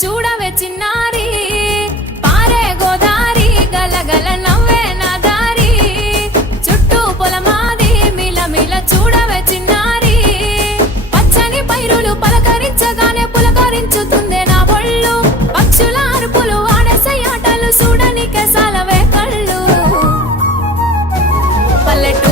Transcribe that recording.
చూడవే చిన్నారి పారే గోదారి గలగల నవ్వే నా దారి చుట్టూ పొలమాది మిలమిల చూడవే చిన్నారి పచ్చని పైరులు పలకరించగానే పులకరించుతుందే నా ఒళ్ళు పక్షుల అరుపులు ఆడసే ఆటలు చూడనికే సాలవే కళ్ళు పల్లెటూరు